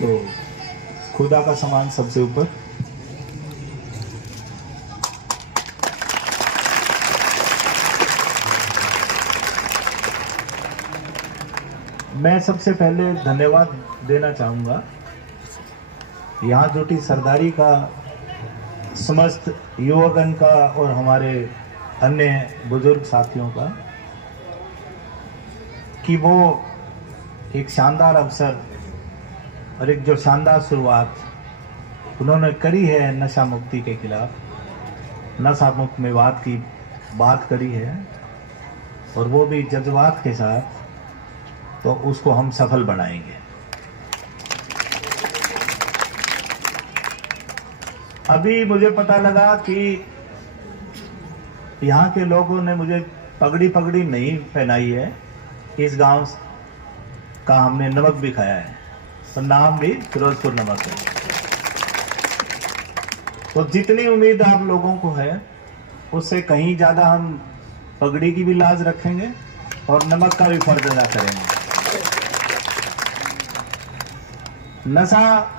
तो खुदा का सामान सबसे ऊपर। मैं सबसे पहले धन्यवाद देना चाहूँगा यहाँ जुटी सरदारी का, समस्त युवगण का और हमारे अन्य बुजुर्ग साथियों का, कि वो एक शानदार अवसर और एक जो शानदार शुरुआत उन्होंने करी है नशा मुक्ति के खिलाफ, नशा मुक्त मेवात की बात करी है, और वो भी जज्बात के साथ, तो उसको हम सफल बनाएंगे। अभी मुझे पता लगा कि यहाँ के लोगों ने मुझे पगड़ी नहीं पहनाई है। इस गांव का हमने नमक भी खाया है, तो नाम भी फिरोजपुर नमक है। तो जितनी उम्मीद आप लोगों को है उससे कहीं ज्यादा हम पगड़ी की भी लाज रखेंगे और नमक का भी फर्ज अदा करेंगे। नशा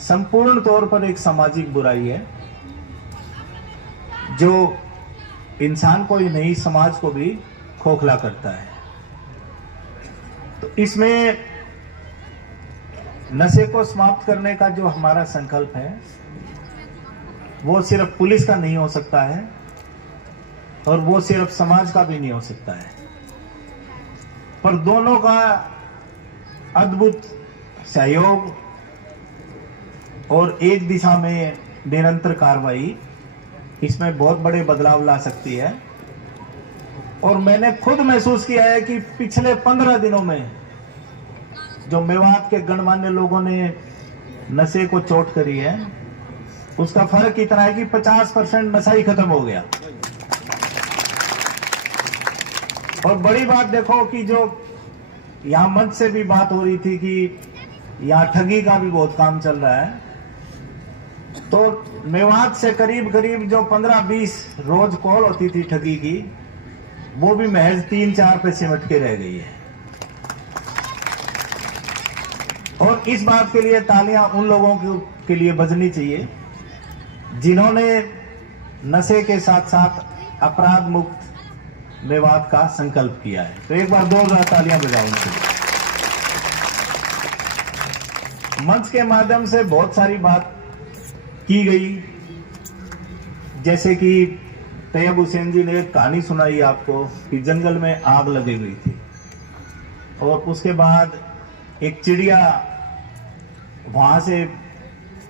संपूर्ण तौर पर एक सामाजिक बुराई है जो इंसान को ही नहीं, समाज को भी खोखला करता है। तो इसमें नशे को समाप्त करने का जो हमारा संकल्प है वो सिर्फ पुलिस का नहीं हो सकता है और वो सिर्फ समाज का भी नहीं हो सकता है, पर दोनों का अद्भुत सहयोग और एक दिशा में निरंतर कार्रवाई इसमें बहुत बड़े बदलाव ला सकती है। और मैंने खुद महसूस किया है कि पिछले 15 दिनों में जो मेवात के गणमान्य लोगों ने नशे को चोट करी है, उसका फर्क इतना है कि 50% नशा ही खत्म हो गया। और बड़ी बात देखो कि जो यहाँ मंच से भी बात हो रही थी कि यहाँ ठगी का भी बहुत काम चल रहा है, तो मेवात से करीब जो 15-20 रोज कॉल होती थी ठगी की, वो भी महज 3-4 पे सिमट के रह गई है। और इस बात के लिए तालियां उन लोगों के लिए बजनी चाहिए जिन्होंने नशे के साथ साथ अपराध मुक्त मेवात का संकल्प किया है। तो एक बार 2 तालियां बजाओ उनके लिए। मंच के माध्यम से बहुत सारी बात की गई, जैसे कि तैयब हुसैन जी ने एक कहानी सुनाई आपको कि जंगल में आग लगी हुई थी और उसके बाद एक चिड़िया वहां से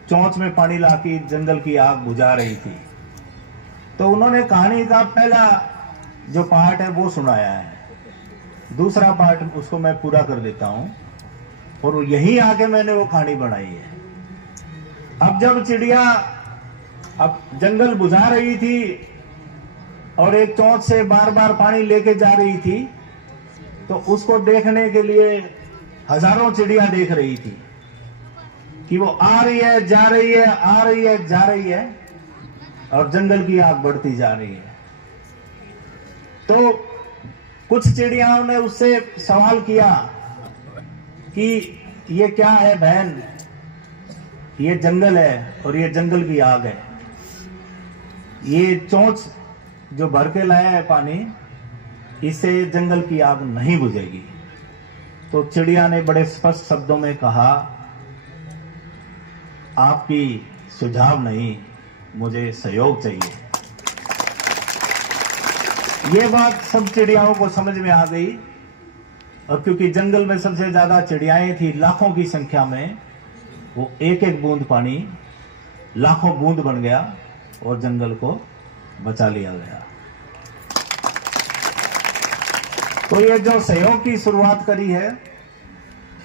चोंच में पानी लाके जंगल की आग बुझा रही थी। तो उन्होंने कहानी का पहला जो पार्ट है वो सुनाया है, दूसरा पार्ट उसको मैं पूरा कर देता हूं और यहीं आके मैंने वो कहानी बनाई है। अब जब चिड़िया अब जंगल बुझा रही थी और एक चोंच से बार बार पानी लेके जा रही थी, तो उसको देखने के लिए हजारों चिड़िया देख रही थी कि वो आ रही है, जा रही है, आ रही है, जा रही है, और जंगल की आग बढ़ती जा रही है। तो कुछ चिड़ियाओं ने उससे सवाल किया कि ये क्या है बहन, ये जंगल है और ये जंगल की आग है, ये चोंच जो भर के लाया है पानी, इससे जंगल की आग नहीं बुझेगी। तो चिड़िया ने बड़े स्पष्ट शब्दों में कहा, आपकी सुझाव नहीं, मुझे सहयोग चाहिए। ये बात सब चिड़ियाओं को समझ में आ गई, और क्योंकि जंगल में सबसे ज्यादा चिड़ियाएं थी, लाखों की संख्या में, वो एक एक बूंद पानी लाखों बूंद बन गया और जंगल को बचा लिया गया। तो ये जो सहयोग की शुरुआत करी है,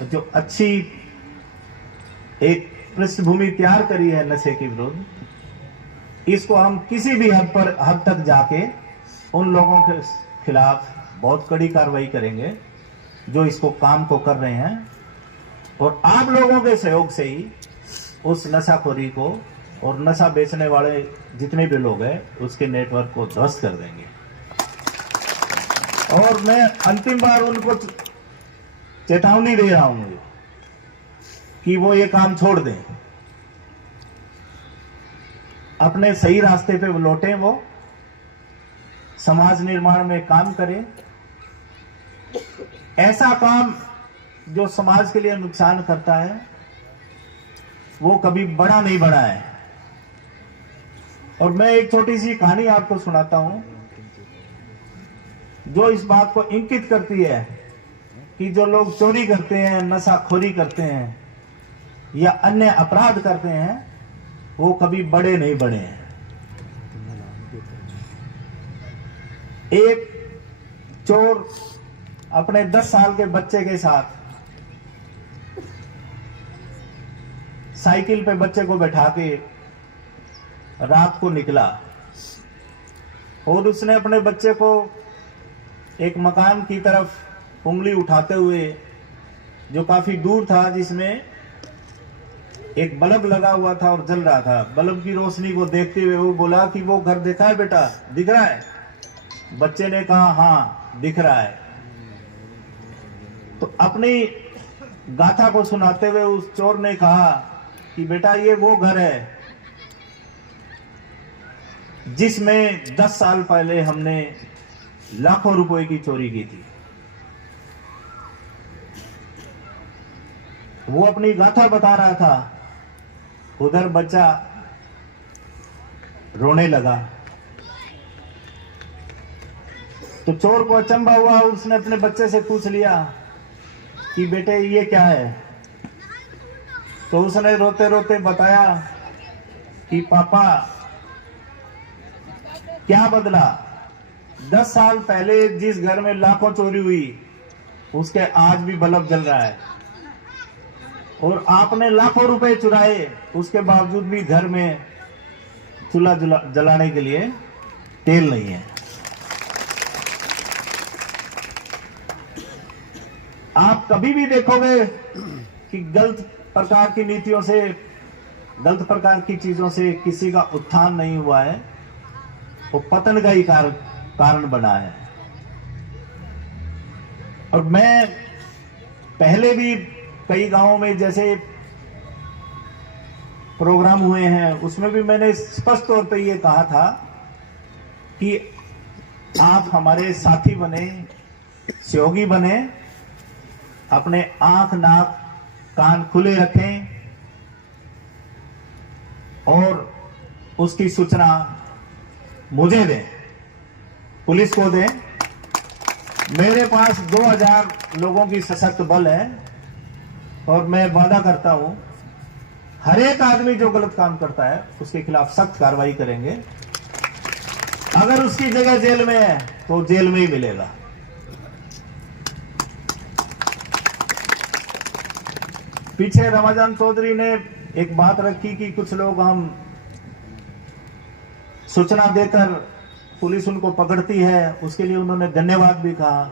जो अच्छी एक पृष्ठभूमि तैयार करी है नशे के विरुद्ध, इसको हम किसी भी हद तक जाके उन लोगों के खिलाफ बहुत कड़ी कार्रवाई करेंगे जो इसको काम को कर रहे हैं, और आप लोगों के सहयोग से ही उस नशाखोरी को और नशा बेचने वाले जितने भी लोग हैं उसके नेटवर्क को ध्वस्त कर देंगे। और मैं अंतिम बार उनको चेतावनी दे रहा हूं कि वो ये काम छोड़ दें, अपने सही रास्ते पे लौटें, वो समाज निर्माण में काम करें। ऐसा काम जो समाज के लिए नुकसान करता है वो कभी बड़ा नहीं बढ़ा है। और मैं एक छोटी सी कहानी आपको सुनाता हूं जो इस बात को इंगित करती है कि जो लोग चोरी करते हैं, नशाखोरी करते हैं या अन्य अपराध करते हैं वो कभी बड़े नहीं बढ़े हैं। एक चोर अपने 10 साल के बच्चे के साथ साइकिल पे बच्चे को बैठा के रात को निकला और उसने अपने बच्चे को एक मकान की तरफ उंगली उठाते हुए, जो काफी दूर था, जिसमें एक बल्ब लगा हुआ था और जल रहा था, बल्ब की रोशनी को देखते हुए वो बोला कि वो घर देखा है बेटा, दिख रहा है? बच्चे ने कहा हाँ दिख रहा है। तो अपनी गाथा को सुनाते हुए उस चोर ने कहा कि बेटा ये वो घर है जिसमें 10 साल पहले हमने लाखों रुपए की चोरी की थी। वो अपनी गाथा बता रहा था, उधर बच्चा रोने लगा। तो चोर को अचंभा हुआ, उसने अपने बच्चे से पूछ लिया कि बेटे ये क्या है? तो उसने रोते रोते बताया कि पापा क्या बदला, 10 साल पहले जिस घर में लाखों चोरी हुई उसके आज भी बल्ब जल रहा है, और आपने लाखों रुपए चुराए उसके बावजूद भी घर में चूल्हा जलाने के लिए तेल नहीं है। आप कभी भी देखोगे कि गलत प्रकार की नीतियों से, गलत प्रकार की चीजों से किसी का उत्थान नहीं हुआ है, वो पतन का ही कारण बना है। और मैं पहले भी कई गांवों में जैसे प्रोग्राम हुए हैं उसमें भी मैंने स्पष्ट तौर पे ये कहा था कि आप हमारे साथी बने, सहयोगी बने, अपने आंख नाक कान खुले रखें और उसकी सूचना मुझे दें, पुलिस को दें। मेरे पास 2000 लोगों की सशक्त बल है और मैं वादा करता हूं हर एक आदमी जो गलत काम करता है उसके खिलाफ सख्त कार्रवाई करेंगे। अगर उसकी जगह जेल में है तो जेल में ही मिलेगा। पीछे रमाजान चौधरी ने एक बात रखी कि कुछ लोग हम सूचना देकर पुलिस उनको पकड़ती है, उसके लिए उन्होंने धन्यवाद भी कहा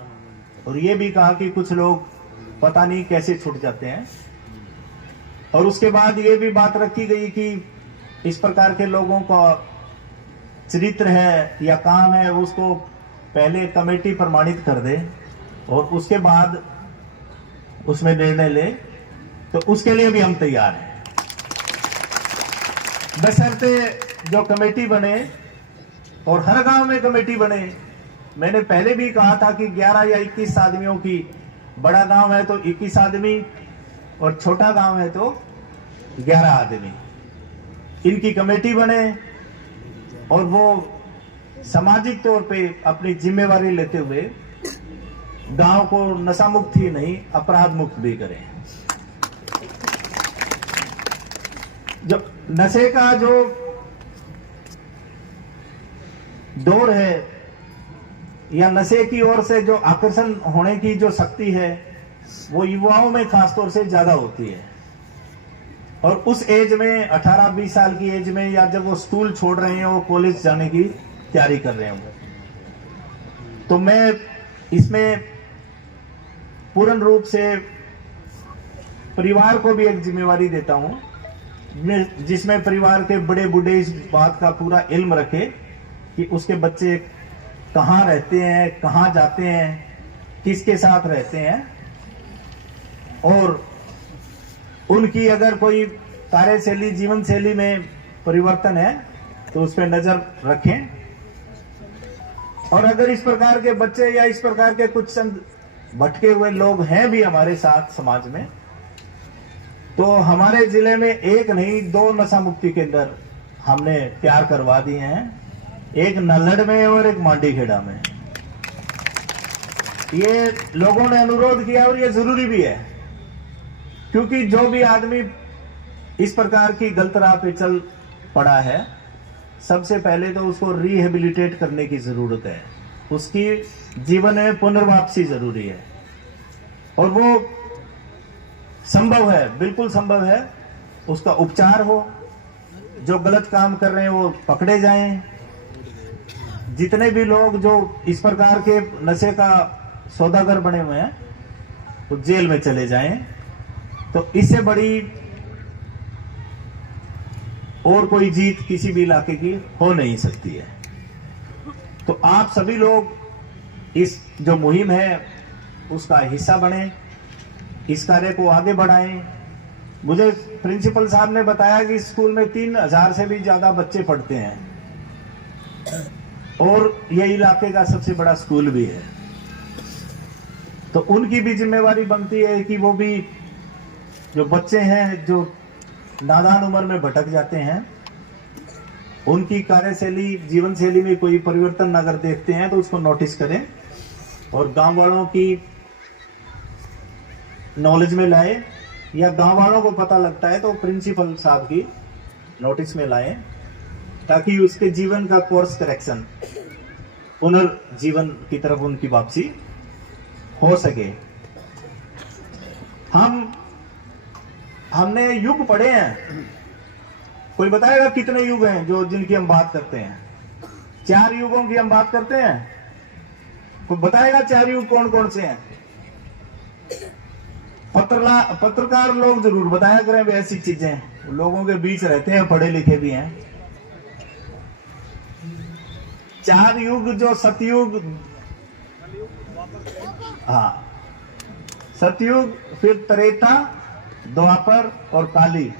और ये भी कहा कि कुछ लोग पता नहीं कैसे छूट जाते हैं। और उसके बाद ये भी बात रखी गई कि इस प्रकार के लोगों का चरित्र है या काम है उसको पहले कमेटी प्रमाणित कर दे और उसके बाद उसमें निर्णय ले, तो उसके लिए भी हम तैयार हैं। बशर्ते जो कमेटी बने और हर गांव में कमेटी बने। मैंने पहले भी कहा था कि 11 या 21 आदमियों की, बड़ा गांव है तो 21 आदमी और छोटा गांव है तो 11 आदमी, इनकी कमेटी बने और वो सामाजिक तौर पे अपनी जिम्मेवारी लेते हुए गांव को नशा मुक्त ही नहीं अपराध मुक्त भी करें। जो नशे का जो दौर है या नशे की ओर से जो आकर्षण होने की जो शक्ति है वो युवाओं में खासतौर से ज्यादा होती है। और उस एज में 18-20 साल की एज में या जब वो स्कूल छोड़ रहे हैं, वो कॉलेज जाने की तैयारी कर रहे होंगे, तो मैं इसमें पूर्ण रूप से परिवार को भी एक जिम्मेवारी देता हूं, जिसमें परिवार के बड़े बूढ़े इस बात का पूरा इल्म रखे कि उसके बच्चे कहाँ रहते हैं, कहाँ जाते हैं, किसके साथ रहते हैं, और उनकी अगर कोई कार्यशैली जीवन शैली में परिवर्तन है तो उस पर नजर रखें। और अगर इस प्रकार के बच्चे या इस प्रकार के कुछ चंद भटके हुए लोग हैं भी हमारे साथ समाज में, तो हमारे जिले में एक नहीं 2 नशा मुक्ति केंद्र हमने तैयार करवा दिए हैं, एक नल्हड़ में और एक मांडीखेड़ा में। ये लोगों ने अनुरोध किया और ये जरूरी भी है, क्योंकि जो भी आदमी इस प्रकार की गलत राह पे चल पड़ा है, सबसे पहले तो उसको रिहेबिलिटेट करने की जरूरत है, उसकी जीवन में पुनर्वापसी जरूरी है। और वो संभव है, बिल्कुल संभव है, उसका उपचार हो, जो गलत काम कर रहे हैं वो पकड़े जाएं, जितने भी लोग जो इस प्रकार के नशे का सौदागर बने हुए हैं वो जेल में चले जाएं। तो इससे बड़ी और कोई जीत किसी भी इलाके की हो नहीं सकती है। तो आप सभी लोग इस जो मुहिम है उसका हिस्सा बने, इस कार्य को आगे बढ़ाएं। मुझे प्रिंसिपल साहब ने बताया कि स्कूल में 3000 से भी ज्यादा बच्चे पढ़ते हैं और ये इलाके का सबसे बड़ा स्कूल भी है। तो उनकी भी जिम्मेवारी बनती है कि वो भी जो बच्चे हैं जो नादान उम्र में भटक जाते हैं, उनकी कार्यशैली जीवन शैली में कोई परिवर्तन अगर देखते हैं तो उसको नोटिस करें और गांव वालों की नॉलेज में लाए, या गांव वालों को पता लगता है तो प्रिंसिपल साहब की नोटिस में लाएं, ताकि उसके जीवन का कोर्स करेक्शन, पुनर्जीवन की तरफ उनकी वापसी हो सके। हमने युग पढ़े हैं, कोई बताएगा कितने युग हैं जो जिनकी हम बात करते हैं? 4 युगों की हम बात करते हैं। कोई बताएगा 4 युग कौन कौन से हैं? पत्रकार लोग जरूर बताया करें वे ऐसी चीजें, लोगों के बीच रहते हैं, पढ़े लिखे भी हैं। 4 युग जो सतयुग, हाँ, सतयुग, फिर त्रेता, द्वापर और काली।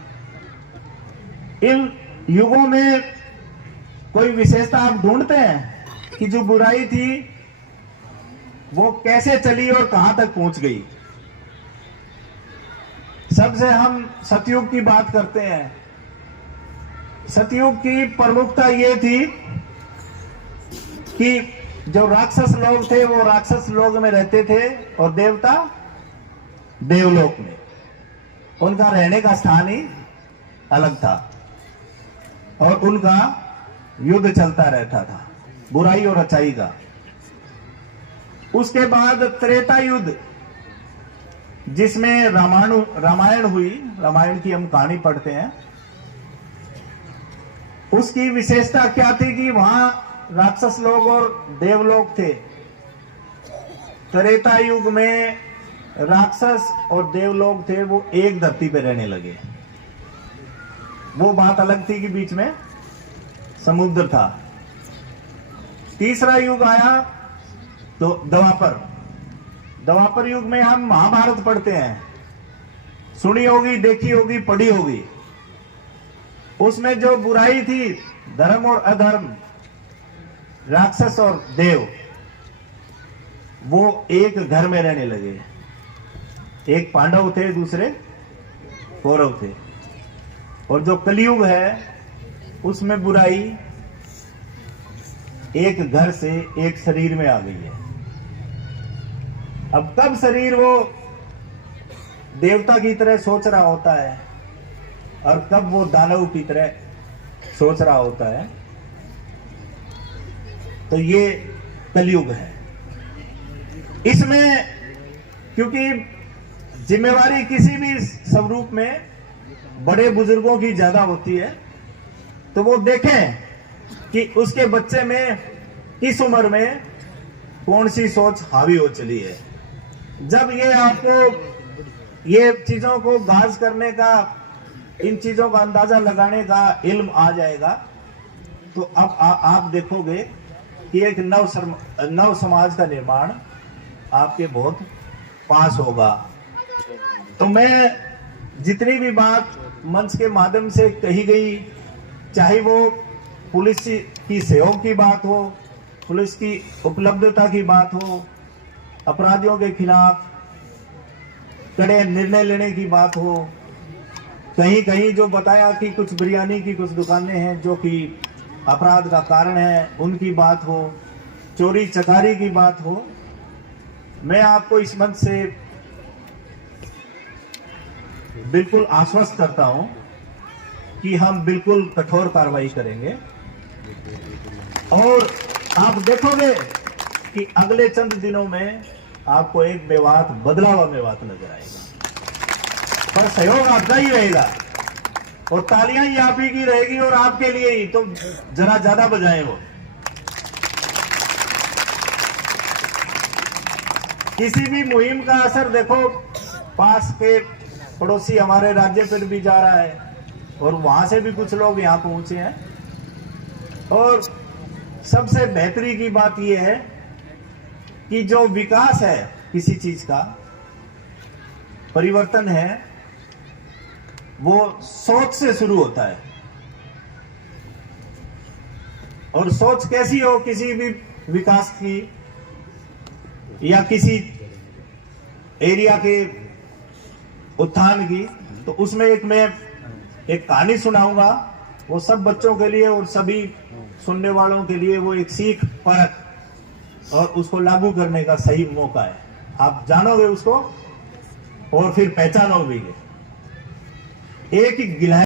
इन युगों में कोई विशेषता आप ढूंढते हैं कि जो बुराई थी वो कैसे चली और कहां तक पहुंच गई? सबसे हम सतयुग की बात करते हैं। सतयुग की प्रमुखता ये थी कि जो राक्षस लोग थे वो राक्षस लोक में रहते थे और देवता देवलोक में। उनका रहने का स्थान ही अलग था और उनका युद्ध चलता रहता था, बुराई और अच्छाई का। उसके बाद त्रेता युद्ध, जिसमें रामायण हुई, रामायण की हम कहानी पढ़ते हैं। उसकी विशेषता क्या थी कि वहां राक्षस लोग और देवलोक थे। त्रेता युग में राक्षस और देवलोक थे वो एक धरती पे रहने लगे। वो बात अलग थी कि बीच में समुद्र था। तीसरा युग आया तो द्वापर युग में हम महाभारत पढ़ते हैं, सुनी होगी, देखी होगी, पढ़ी होगी। उसमें जो बुराई थी, धर्म और अधर्म, राक्षस और देव, वो एक घर में रहने लगे। एक पांडव थे, दूसरे कौरव थे। और जो कलयुग है उसमें बुराई एक घर से एक शरीर में आ गई है। अब कब शरीर वो देवता की तरह सोच रहा होता है और कब वो दानव की तरह सोच रहा होता है, तो ये कलयुग है। इसमें क्योंकि जिम्मेवारी किसी भी स्वरूप में बड़े बुजुर्गों की ज्यादा होती है, तो वो देखें कि उसके बच्चे में इस उम्र में कौन सी सोच हावी हो चली है। जब ये आपको ये चीजों को गाज करने का, इन चीजों का अंदाजा लगाने का इल्म आ जाएगा, तो अब आप देखोगे कि एक नव समाज का निर्माण आपके बहुत पास होगा। तो मैं जितनी भी बात मंच के माध्यम से कही गई, चाहे वो पुलिस की सहयोग की बात हो, पुलिस की उपलब्धता की बात हो, अपराधियों के खिलाफ कड़े निर्णय लेने की बात हो, कहीं कहीं जो बताया कि कुछ बिरयानी की कुछ दुकानें हैं जो कि अपराध का कारण है, उनकी बात हो, चोरी चकारी की बात हो, मैं आपको इस मंच से बिल्कुल आश्वस्त करता हूं कि हम बिल्कुल कठोर कार्रवाई करेंगे। और आप देखोगे कि अगले चंद दिनों में आपको एक मेवात, बदला हुआ मेवात नजर आएगा। पर सहयोग आपका ही रहेगा और तालियां ही आप ही की रहेगी और आपके लिए ही, तो जरा ज्यादा बजाएं वो। किसी भी मुहिम का असर देखो, पास के पड़ोसी हमारे राज्य पर भी जा रहा है और वहां से भी कुछ लोग यहां पहुंचे हैं। और सबसे बेहतरी की बात यह है कि जो विकास है किसी चीज का, परिवर्तन है, वो सोच से शुरू होता है। और सोच कैसी हो किसी भी विकास की या किसी एरिया के उत्थान की, तो उसमें मैं एक कहानी सुनाऊंगा। वो सब बच्चों के लिए और सभी सुनने वालों के लिए वो एक सीख, परख और उसको लागू करने का सही मौका है। आप जानोगे उसको और फिर पहचानोगे। एक ही गिलास